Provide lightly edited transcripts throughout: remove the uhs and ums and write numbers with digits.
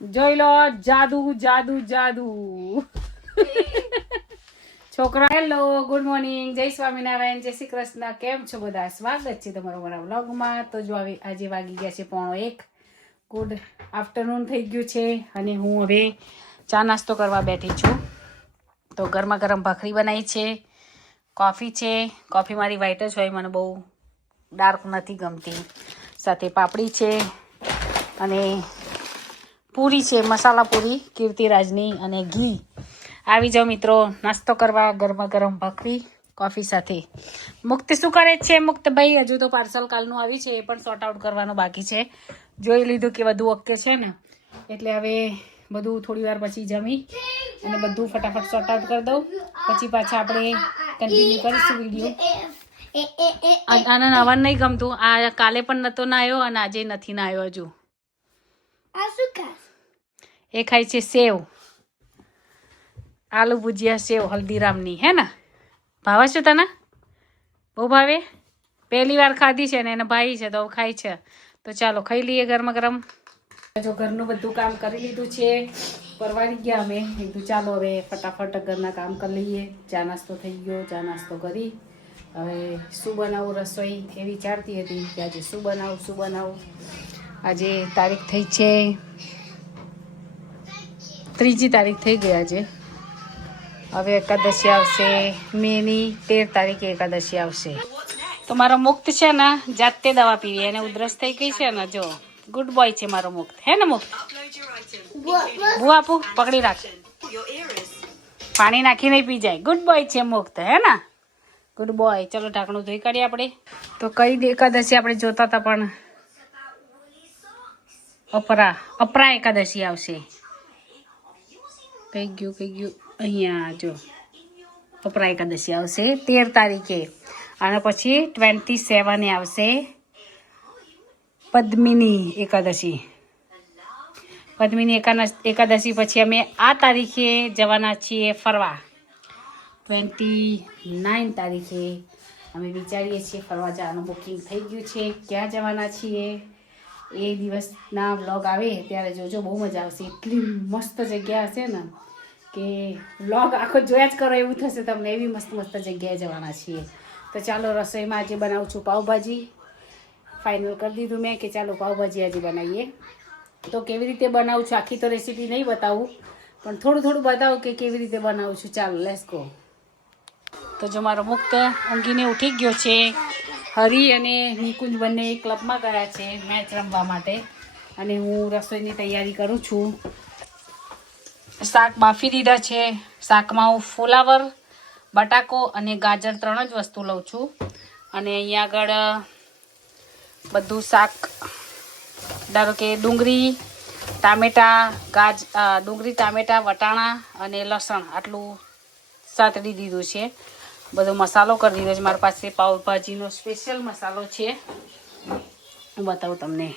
જોઈ લો જાદુ જાદુ જાદુ. છોકરા હેલો ગુડ મોર્નિંગ, જય સ્વામિનારાયણ, જય શ્રી કૃષ્ણ. કેમ છો બધા? સ્વાગત છે તમારું મારા વ્લોગમાં. તો જો આજે વાગી ગયા છે 1:45. ગુડ આફ્ટરનૂન થઈ ગયું છે અને હું હવે ચા નાસ્તો કરવા બેઠી છું. તો ગરમા ગરમ ભાખરી બનાવી છે, કોફી છે. કોફી મારી વ્હાઈટ જ હોય, મને બહુ ડાર્ક નથી ગમતી. સાથે પાપડી છે અને પૂરી છે, મસાલા પૂરી કીર્તિરાજની, અને ઘી. આવી જાઓ મિત્રો નાસ્તો કરવા, ગરમા ગરમ ભાખરી કોફી સાથે. મુક્ત શું કરે છે મુક્તભાઈ? હજુ તો પાર્સલ કાલનું આવી છે, એ પણ સોર્ટ આઉટ કરવાનું બાકી છે. જોઈ લીધું કે બધું ઓકે છે ને, એટલે હવે બધું થોડી વાર પછી જમી અને બધું ફટાફટ સોર્ટ આઉટ કરી દઉં. પછી પાછા આપણે કન્ટિન્યુ કરીશું વિડીયો. આને નવાનું નહીં ગમતું. આ કાલે પણ નહોતો નાયો અને આજે નથી નાયો હજુ. એ ખાય છે સેવ, આલુ ભુજિયા સેવ હલ્દીરામની, હે ને? ભાવે છે તને? બહુ ભાવે? પહેલી વાર ખાધી છે ને એને ભાઈ છે તો ખાય છે. તો ચાલો ખાઈ લઈએ ગરમા ગરમ. જો ઘરનું બધું કામ કરી લીધું છે, પરવારી ગયા અમે. કીધું ચાલો હવે ફટાફટ ઘરના કામ કરી લઈએ. ચા નાસ્તો થઈ ગયો, ચા નાસ્તો કરી હવે શું બનાવું રસોઈ એ વિચારતી હતી કે આજે શું બનાવું. આજે તારીખ થઈ છે 3જી તારીખ થઈ ગઈ આજે. હવે એકાદશી આવશે, મેની 13 તારીખે એકાદશી આવશે. તો મારો મુક્ત છે ને જાતે દવા પીવી, એને ઉધરસ થઈ ગઈ છે ને. જો ગુડ બોય છે મારો મુક્ત, હે ને? મુક્ત ભૂ આપું, પકડી રાખ, પાણી નાખી નહીં પી જાય. ગુડ બોય છે મુક્ત, હે ને? Good boy. ચલો ઢાંકણું ધોઈ કાઢીએ આપણે. તો કઈ એકાદશી આપણે જોતા હતા, પણ અપરા એકાદશી આવશે. કઈ ગયું અહીંયા જો અપરા એકાદશી આવશે 13 તારીખે, અને પછી 27 આવશે પદ્મિની એકાદશી. પદ્મિની એકાદશી પછી અમે આ તારીખે જવાના છીએ ફરવા. 29 તારીખે અમે વિચારીએ છીએ ફરવા જવાનું. બુકિંગ થઈ ગયું છે, ક્યાં જવાના છીએ એ દિવસના વ્લોગ આવે ત્યારે જોજો, બહુ મજા આવશે. એટલી મસ્ત જગ્યા હશે ને કે વ્લોગ આખો જોયા જ કરો એવું થશે તમને, એવી મસ્ત મસ્ત જગ્યાએ જવાના છીએ. તો ચાલો રસોઈમાં આજે બનાવું છું પાવભાજી. ફાઇનલ કરી દીધું મેં કે ચાલો પાવભાજી આજે બનાવીએ. તો કેવી રીતે બનાવું છું આખી તો રેસીપી નહીં બતાવું, પણ થોડું બતાવું કે કેવી રીતે બનાવું છું. ચાલો લેટ્સ ગો. તો જો મારો મુક્ત ઊંઘીને ઉઠી ગયો છે. હરી અને નિકુંજ બંને ક્લબમાં ગયા છે મેચ રમવા માટે, અને હું રસોઈની તૈયારી કરું છું. શાક બાફી દીધા છે. શાકમાં હું ફુલાવર, બટાકો અને ગાજર 3 જ વસ્તુ લઉં છું. અને અહીંયા આગળ બધું શાક, ધારો કે ડુંગળી, ટામેટાં, વટાણા અને લસણ આટલું સાતડી દીધું છે. બધો મસાલો કરી દીધો છે. મારી પાસે પાવભાજીનો સ્પેશિયલ મસાલો છે, હું બતાવું તમને.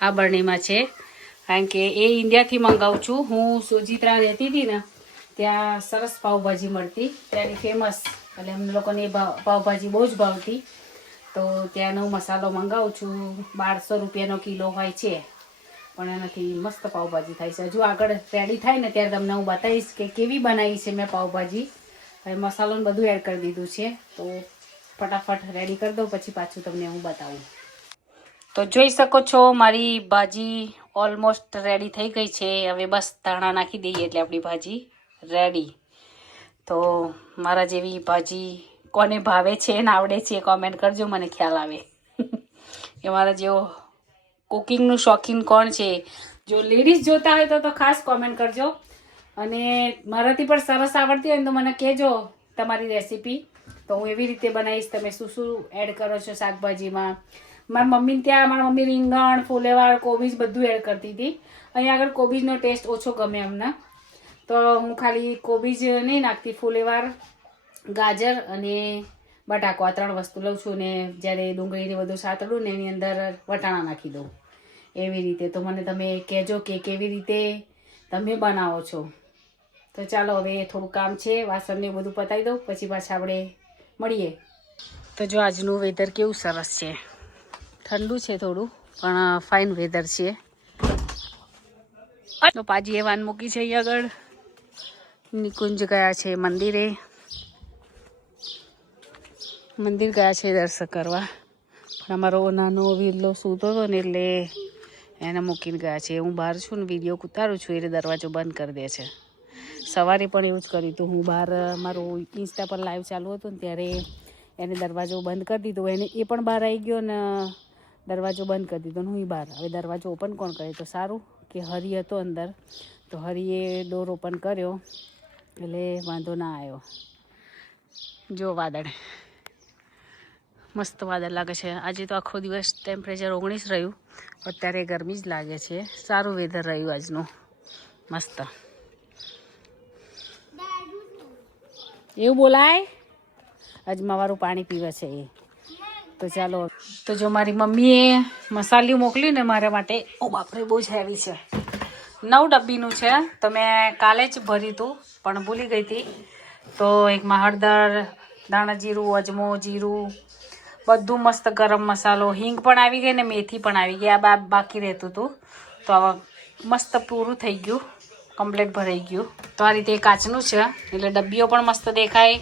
આ બરણીમાં છે, કારણ કે એ ઇન્ડિયાથી મંગાવું છું. હું સોજિત્રા રહેતી હતી ને ત્યાં સરસ પાવભાજી મળતી, ત્યાંની ફેમસ, એટલે અમને લોકોને પાવભાજી બહુ જ ભાવતી. તો ત્યાંનો મસાલો મંગાવું છું. 1200 રૂપિયાનો કિલો હોય છે, પણ એનાથી મસ્ત પાવભાજી થાય છે. હજુ આગળ રેડી થાય ને ત્યારે તમને હું બતાવીશ કે કેવી બનાવી છે મેં પાવભાજી. હવે મસાલોને બધું એડ કરી દીધું છે, તો ફટાફટ રેડી કરી દઉં, પછી પાછું તમને હું બતાવું. તો જોઈ શકો છો મારી ભાજી ઓલમોસ્ટ રેડી થઈ ગઈ છે. હવે બસ ધાણા નાખી દઈએ એટલે આપણી ભાજી રેડી. તો મારા જેવી ભાજી કોને ભાવે છે ને આવડે છે કોમેન્ટ કરજો, મને ખ્યાલ આવે કે મારા જેવો કુકિંગનું શોખીન કોણ છે. જો લેડીઝ જોતા હોય તો ખાસ કોમેન્ટ કરજો. અને મારાથી પણ સરસ આવડતી હોય ને તો મને કહેજો તમારી રેસીપી, તો હું એવી રીતે બનાવીશ. તમે શું એડ કરો છો શાકભાજીમાં? મારી મમ્મી ત્યાં, મારી મમ્મી રીંગણ, ફુલેવાર, કોબીજ બધું એડ કરતી હતી. અહીંયા આગળ કોબીજનો ટેસ્ટ ઓછો ગમે અમને, તો હું ખાલી કોબીજ નહીં નાખતી, ફુલેવાર, ગાજર અને બટાકો આ 3 વસ્તુ લઉં છું. ને જ્યારે ડુંગળીને બધું સાતડું ને એની અંદર વટાણા નાખી દઉં એવી રીતે. તો મને તમે કહેજો કે કેવી રીતે તમે બનાવો છો. તો ચાલો હવે થોડું કામ છે, વાસણને બધું પતાવી દઉં, પછી પાછા આપણે મળીએ. તો જો આજનું વેધર કેવું સરસ છે, ઠંડુ છે થોડું, પણ ફાઇન વેધર છે. તો પાજી એ વાન મૂકી છે અહીંયા આગળ. નિકુંજ ગયા છે મંદિરે. મંદિર ગયા છે દર્શન કરવા. પણ અમારો નાનો વિલ્લો સૂતો હતો ને એટલે એને મૂકીને ગયા છે. હું બહાર છું ને વિડીયો ઉતારું છું એટલે દરવાજો બંધ કરી દે છે. સવારે પણ એવું જ કર્યું હતું. હું બહાર મારું ઇન્સ્ટા પર લાઈવ ચાલુ હતું ને ત્યારે એને દરવાજો બંધ કરી દીધો. એને એ પણ બહાર આવી ગયો ને દરવાજો બંધ કરી દીધો ને હું બહાર. હવે દરવાજો ઓપન કોણ કરે? તો સારું કે હરી હતો અંદર, તો હરીએ ડોર ઓપન કર્યો એટલે વાંધો ના આવ્યો. જો વાદળ મસ્ત વાદળ લાગે છે. આજે તો આખો દિવસ ટેમ્પરેચર 19 રહ્યું. અત્યારે ગરમી જ લાગે છે. સારું વેધર રહ્યું આજનું, મસ્ત. એવું બોલાય? અજમા વાળું પાણી પીવે છે એ. તો ચાલો. તો જો મારી મમ્મીએ મસાલિયું મોકલ્યું ને મારા માટે. ઓ બાપરે, બહુ જ હેવી છે. 9 ડબ્બીનું છે. તો મેં કાલે જ ભર્યું હતું પણ ભૂલી ગઈ હતી. તો એકમાં હળદર, દાણા જીરું, અજમો, જીરું, બધું મસ્ત ગરમ મસાલો, હિંગ પણ આવી ગઈ ને મેથી પણ આવી ગઈ. આ બાકી રહેતું હતું. તો આવા મસ્ત પૂરું થઈ ગયું, કમ્પ્લીટ ભરાઈ ગયું. તો આ રીતે કાચનું છે એટલે ડબ્બીઓ પણ મસ્ત દેખાય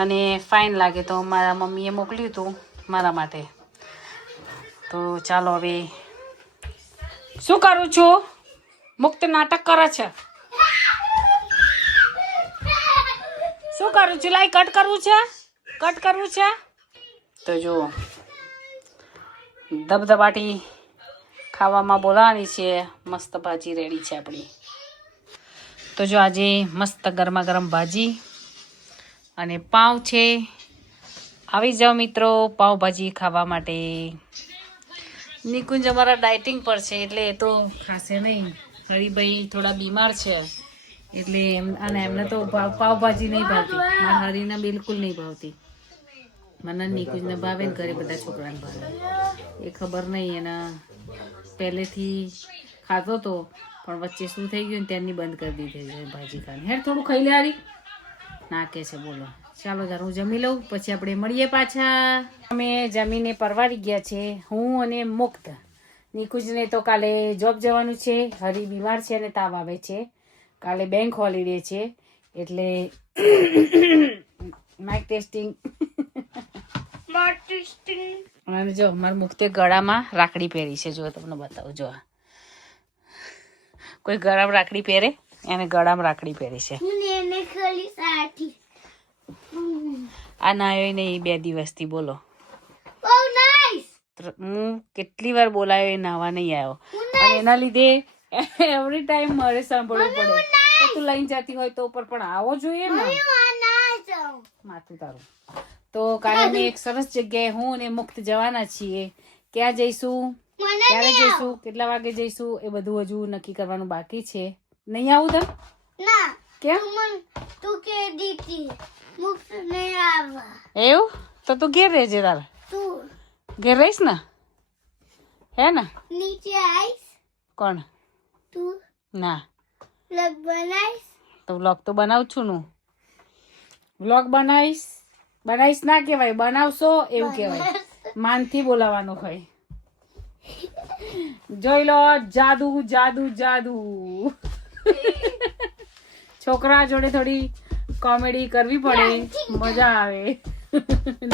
અને ફાઇન લાગે. તો મારા મમ્મીએ મોકલ્યું હતું મારા માટે. તો ચાલો હવે શું કરું છું? મુક્ત નાટક કરે છે. શું કરું છું? લાઈ કટ કરવું છે, કટ કરવું છે. તો જો ધબધબાટી ખાવામાં બોલાવાની છે. મસ્ત ભાજી રેડી છે આપણી. તો જો આજે મસ્ત ગરમા ગરમ ભાજી અને પાઉં છે. આવી જાઓ મિત્રો પાઉંભાજી ખાવા માટે. નિકુંજ અમારા ડાયટિંગ પર છે એટલે એ તો ખાશે નહીં. હરિભાઈ થોડા બીમાર છે એટલે એમને તો પાવભાજી નહીં ભાવતી. મારા હરીને બિલકુલ નહીં ભાવતી. મને નિકુંજને ભાવે ને ઘરે બધા છોકરાને ભાવે. એ ખબર નહીં, એના પહેલેથી ખાતો હતો પણ વચ્ચે શું થઈ ગયું ને ત્યારની બંધ કરી દીધી છે ભાજી ખાવાની. હેર થોડું ખાઈ લે હારી નાકે છે. બોલો ચાલો જરા હું જમી લઉં પછી આપણે મળીએ પાછા. અમે જમીને પરવારી ગયા છે હું અને મુક્ત. નિકુંજને તો કાલે જોબ જવાનું છે. હરી બીમાર છે અને તાવ આવે છે. કાલે બેંક હોલિડે છે એટલે માઇક ટેસ્ટિંગ. અને જો મારા મુક્તે ગળામાં રાખડી પહેરી છે. જો તમને બતાવું. જો કોઈ ગળામાં રાખડી પહેરે, એને ગળામાં રાખડી પહેરી છે. આ નાયો નહીં 2 દિવસથી. બોલો હું કેટલી વાર બોલાયો એ નાવા નહીં આવ્યો. અને એના લીધે એવરી ટાઈમ મારે સાંભળવું પડે કે તું લઈને જતી હોય તો ઉપર પણ આવો જોઈએ ને. માથું તારું. તો કાલે અમે એક સરસ જગ્યાએ હું અને મુક્ત જવાના છીએ. ક્યાં જઈશું, ક્યારે જઈશું, કેટલા વાગે જઈશું એ બધું હજુ નક્કી કરવાનું બાકી છે. નહીં આવું તમ? ના. કેમ? તું કે દીતી મુક્ત નહીં આવવા. એવું? તો તું ઘેર રહેજે. તારે તું ઘેર રહીશ ને? હે ને? નીચે આવીશ. કોણ? તું. ના. વ્લોગ બનાવીશ. તો વ્લોગ તો બનાવું છું નું. વ્લોગ બનાવીશ ના કહેવાય, બનાવશો એવું કહેવાય. માનથી બોલાવાનું હોય. જોઈ લો જાદુ જાદુ જાદુ. છોકરા જોડે થોડી કોમેડી કરવી પડે, મજા આવે.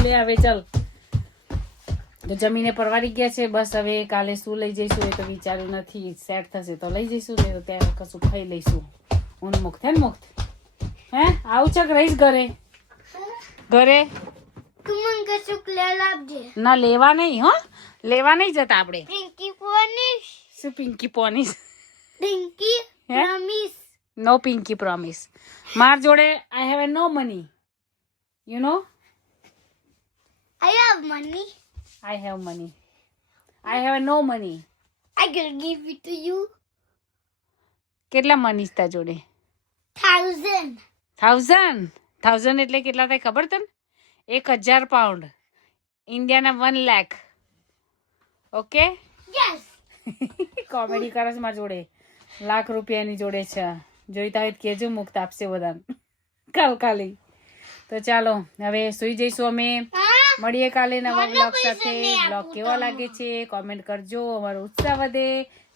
લે હવે ચાલ. તો જમીને પરવારી ગયા છે. બસ હવે કાલે શું લઈ જઈશું એ તો વિચાર્યું નથી. સેટ થશે તો લઈ જઈશું, નહીં તો ત્યાં કશું ખાઈ લઈશું. હું મુક્ત હે ને મુક્ત હે આવું છે કે રહીશ ઘરે? ઘરે ના લેવા નહીં. હો લેવા નહીં જતા આપણે. શું pinky promise? No pinky promise. માર જોડે I have no money. You know I have money. I have no money. I can give it to you. કેટલા મની તા જોડે? 1000 એટલે કેટલા થાય ખબર તને? 1000 પાઉન્ડ. ઇન્ડિયાના 1 લાખ. ઓકે? યસ. કોમેડી કરે છે મારા જોડે. લાખ રૂપિયાની જોડે છે. જોઈતા હોય તો કેજો, મુક્ત આપશે બધાને ખાલી. તો ચાલો હવે સુઈ જઈશું અમે. મળીએ કાલે નવા બ્લોગ સાથે. બ્લોગ કેવા લાગે છે કોમેન્ટ કરજો, અમારો ઉત્સાહ વધે.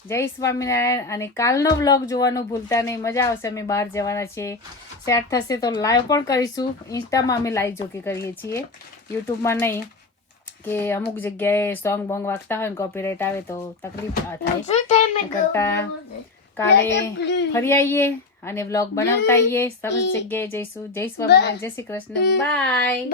જય સ્વામિનારાયણ. અને કાલનો વ્લોગ જોવાનું ભૂલતા નહીં, મજા આવશે. અમે બહાર જવાના છીએ, સેટ થશે તો લાઈવ પણ કરીશું. ઇન્સ્ટામાં અમે લાઈવ જોકે કરીએ છીએ, યુટ્યુબમાં નહીં, કે અમુક જગ્યાએ સોંગ બોંગ વાગતા હોય ને કોપીરાઇટ આવે તો તકલીફ થાય. કરતા કાલે ફરી આવીએ અને વ્લોગ બનાવતા આવીએ. સરસ જગ્યાએ જઈશું. જય સ્વામિનારાયણ, જય શ્રી કૃષ્ણ, બાય.